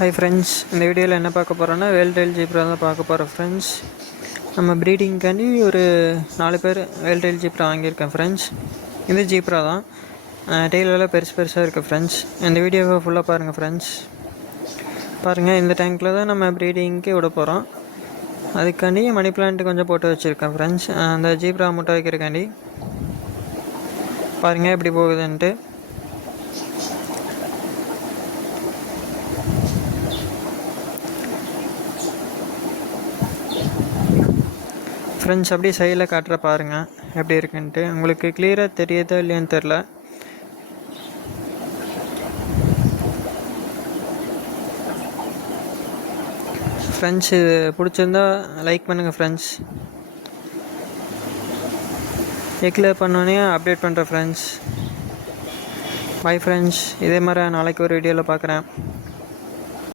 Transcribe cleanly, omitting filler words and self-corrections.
Hi friends, இந்த வீடியோவில் என்ன பார்க்க போகிறோன்னா வேல் டெயில் ஜீப்ரா தான் பார்க்க போகிறோம் ஃப்ரெண்ட்ஸ். நம்ம ப்ரீடிங்காண்டி ஒரு 4 பேர் வேல் டெயில் ஜீப்ரா வாங்கியிருக்கேன் ஃப்ரெண்ட்ஸ். இது ஜீப்ரா தான், டெய்லெல்லாம் பெருசாக இருக்குது ஃப்ரெண்ட்ஸ். இந்த வீடியோவை ஃபுல்லாக பாருங்கள் ஃப்ரெண்ட்ஸ். பாருங்கள், இந்த டேங்க்கில் தான் நம்ம ப்ரீடிங்க்கு விட போகிறோம். அதுக்காண்டி மணி பிளான்ட் கொஞ்சம் போட்டு வச்சுருக்கேன் ஃப்ரெண்ட்ஸ். அந்த ஜீப்ரா முட்டை வைக்கிறக்காண்டி பாருங்கள் எப்படி போகுதுன்ட்டு. ஃப்ரெண்ட்ஸ், அப்படியே சைடில் காட்டுற பாருங்கள் எப்படி இருக்குன்ட்டு. உங்களுக்கு கிளியராக தெரியுதோ இல்லையான்னு தெரில. ஃப்ரெண்ட்ஸ், இது பிடிச்சிருந்தா லைக் பண்ணுங்கள் ஃப்ரெண்ட்ஸ். எக்கில் பண்ணோன்னே அப்டேட் பண்ணுறேன் ஃப்ரெண்ட்ஸ். பை ஃப்ரெண்ட்ஸ், இதே மாதிரி நாளைக்கு ஒரு வீடியோவில் பார்க்குறேன்.